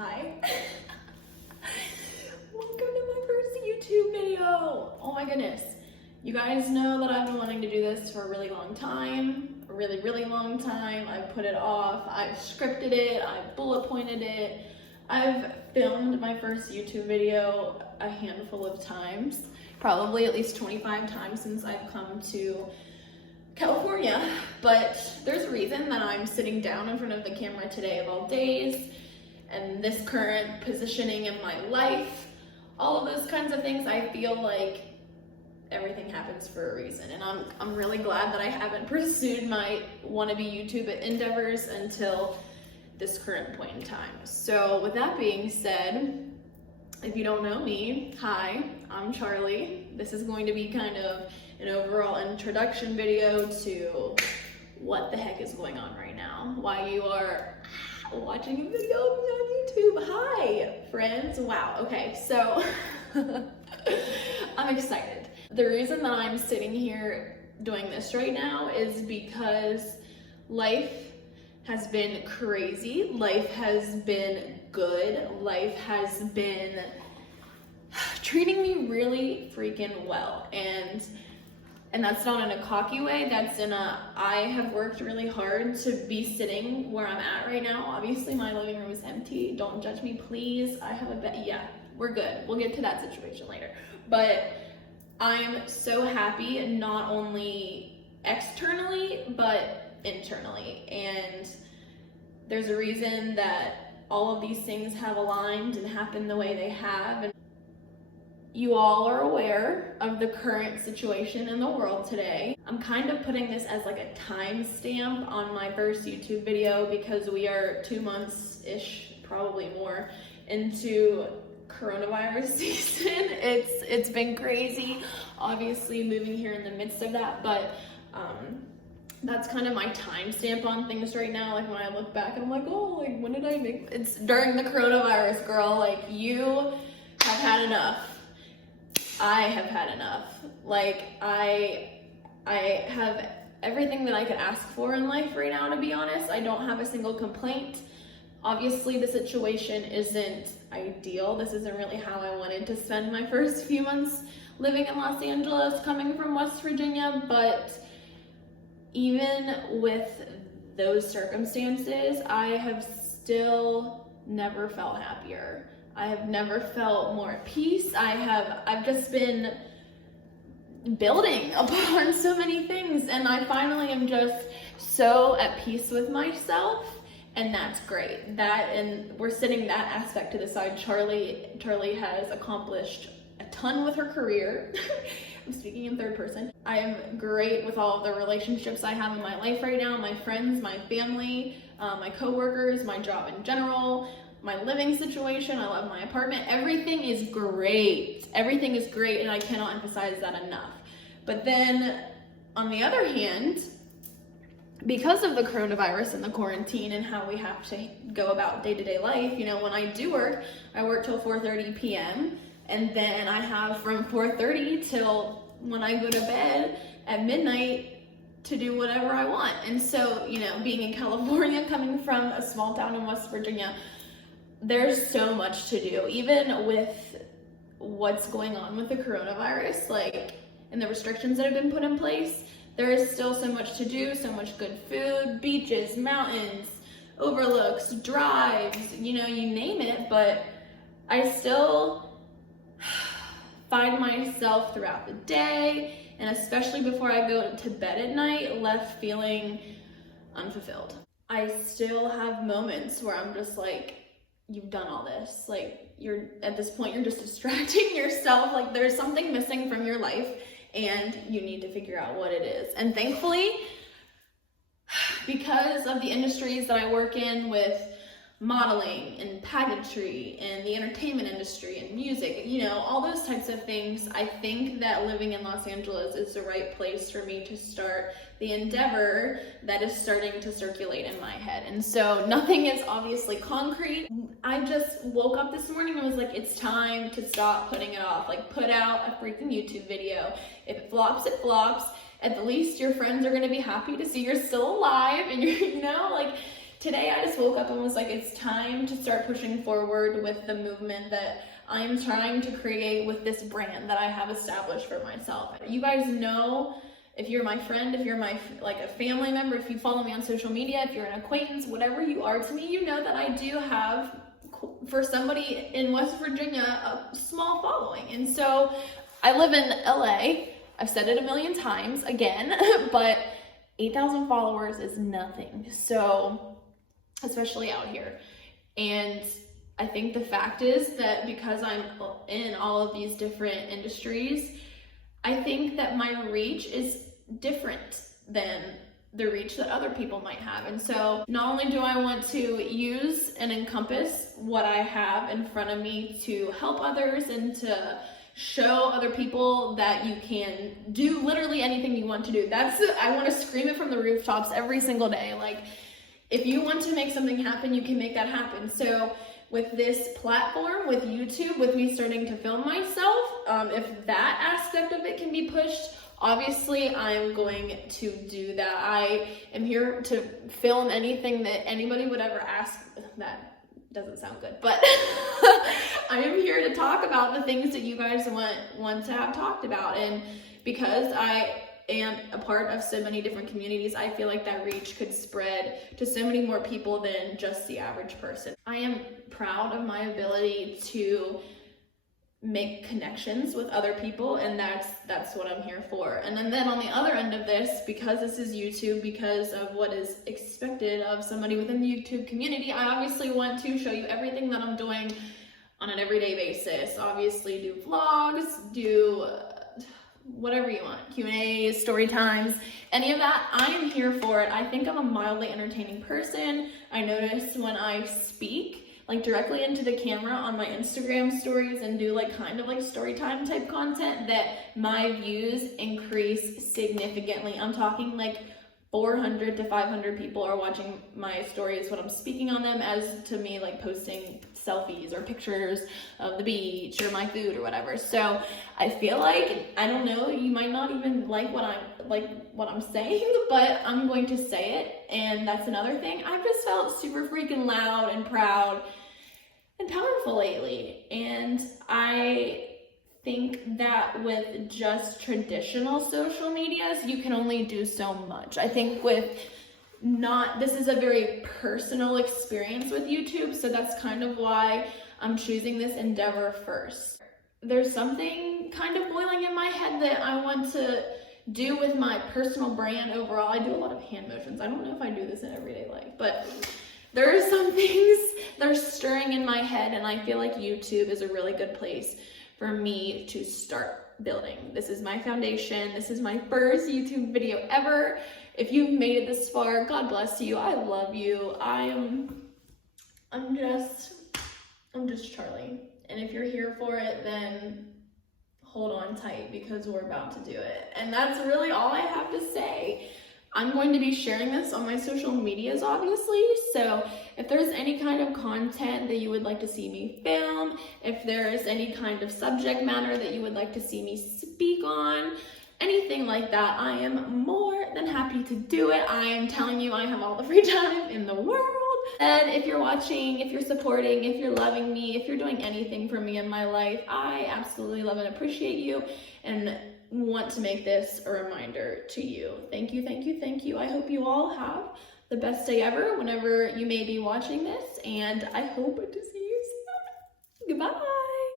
Hi. Welcome to my first YouTube video. Oh my goodness. You guys know that I've been wanting to do this for a really long time. A really long time. I've put it off. I've scripted it. I've bullet pointed it. I've filmed my first YouTube video a handful of times. Probably at least 25 times since I've come to California. But there's a reason that I'm sitting down in front of the camera today of all days. And this current positioning in my life, all of those kinds of things, I feel like everything happens for a reason. And I'm really glad that I haven't pursued my wannabe YouTube endeavors until this current point in time. So with that being said, if you don't know me, hi, I'm Charlie. This is going to be kind of an overall introduction video to what the heck is going on right now, why you are watching a video of me on YouTube. Hi, friends. Wow. Okay, so I'm excited. The reason that I'm sitting here doing this right now is because life has been crazy. Life has been good. Life has been treating me really freaking well. And that's not in a cocky way, that's in I have worked really hard to be sitting where I'm at right now. Obviously my living room is empty, don't judge me please. I have a bed, yeah, we're good. We'll get to that situation later. But I'm so happy, not only externally, but internally. And there's a reason that all of these things have aligned and happened the way they have. And you all are aware of the current situation in the world today. I'm kind of putting this as like a timestamp on my first YouTube video because we are 2 months-ish, probably more, into coronavirus season. It's been crazy, obviously moving here in the midst of that, but that's kind of my timestamp on things right now. Like when I look back and I'm like, oh, like when did I make, it's during the coronavirus, girl. Like you have had enough. I have had enough. Like I have everything that I could ask for in life right now, to be honest. I don't have a single complaint. Obviously the situation isn't ideal. This isn't really how I wanted to spend my first few months living in Los Angeles, coming from West Virginia, but even with those circumstances, I have still never felt happier. I have never felt more at peace. I've just been building upon so many things, and I finally am just so at peace with myself, and that's great. That, and we're sitting that aspect to the side. Charlie has accomplished a ton with her career. I'm speaking in third person. I am great with all of the relationships I have in my life right now, my friends, my family, my coworkers, my job in general, my living situation. I love my apartment. Everything is great. Everything is great, and I cannot emphasize that enough. But then, on the other hand, because of the coronavirus and the quarantine and how we have to go about day-to-day life, you know, when I do work, I work till 4:30 p.m. and then I have from 4:30 till when I go to bed at midnight to do whatever I want. And so, you know, being in California, coming from a small town in West Virginia, there's so much to do, even with what's going on with the coronavirus, like, and the restrictions that have been put in place. There is still so much to do, so much good food, beaches, mountains, overlooks, drives, you know, you name it, but I still find myself throughout the day, and especially before I go to bed at night, left feeling unfulfilled. I still have moments where I'm just like, you've done all this, like you're at this point, you're just distracting yourself, like there's something missing from your life and you need to figure out what it is. And thankfully, because of the industries that I work in, with modeling and pageantry and the entertainment industry and music, you know, all those types of things, I think that living in Los Angeles is the right place for me to start the endeavor that is starting to circulate in my head. And so nothing is obviously concrete. I just woke up this morning and was like, it's time to stop putting it off. Like, put out a freaking YouTube video. If it flops, it flops. At the least your friends are gonna be happy to see you're still alive, and you're, you know, like, today I just woke up and was like, it's time to start pushing forward with the movement that I'm trying to create with this brand that I have established for myself. You guys know, if you're my friend, if you're my like a family member, if you follow me on social media, if you're an acquaintance, whatever you are to me, you know that I do have, for somebody in West Virginia, a small following. And so I live in LA. I've said it a million times again, but 8,000 followers is nothing. So, especially out here. And I think the fact is that because I'm in all of these different industries, I think that my reach is different than the reach that other people might have. And so not only do I want to use and encompass what I have in front of me to help others and to show other people that you can do literally anything you want to do. I want to scream it from the rooftops every single day. Like, if you want to make something happen, you can make that happen. So with this platform, with YouTube, with me starting to film myself, if that aspect of it can be pushed, obviously I'm going to do that. I am here to film anything that anybody would ever ask. That doesn't sound good, but I am here to talk about the things that you guys want to have talked about. And because I am a part of so many different communities, I feel like that reach could spread to so many more people than just the average person. I am proud of my ability to make connections with other people, and that's what I'm here for. And then on the other end of this, because this is YouTube, because of what is expected of somebody within the YouTube community, I obviously want to show you everything that I'm doing on an everyday basis. Obviously do vlogs, do whatever you want, Q&As, story times, any of that. I am here for it. I think I'm a mildly entertaining person. I notice when I speak like directly into the camera on my Instagram stories and do like kind of like story time type content, that my views increase significantly. I'm talking like 400 to 500 people are watching my stories when I'm speaking on them, as to me like posting selfies or pictures of the beach or my food or whatever. So I feel like, I don't know, you might not even like what I'm saying, but I'm going to say it. And that's another thing. I've just felt super freaking loud and proud and powerful lately. And I think that with just traditional social medias, you can only do so much. I think this is a very personal experience with YouTube, so that's kind of why I'm choosing this endeavor first. There's something kind of boiling in my head that I want to do with my personal brand overall. I do a lot of hand motions. I don't know if I do this in everyday life, but there are some things that are stirring in my head, and I feel like YouTube is a really good place for me to start building. This is my foundation. This is my first YouTube video ever. If you've made it this far, God bless you. I love you. I'm just Charlie. And if you're here for it, then hold on tight, because we're about to do it. And that's really all I have to say. I'm going to be sharing this on my social medias, obviously, so if there's any kind of content that you would like to see me film, if there is any kind of subject matter that you would like to see me speak on, anything like that, I am more than happy to do it. I am telling you, I have all the free time in the world. And if you're watching, if you're supporting, if you're loving me, if you're doing anything for me in my life, I absolutely love and appreciate you, and want to make this a reminder to you. Thank you, thank you, thank you. I hope you all have the best day ever whenever you may be watching this, and I hope to see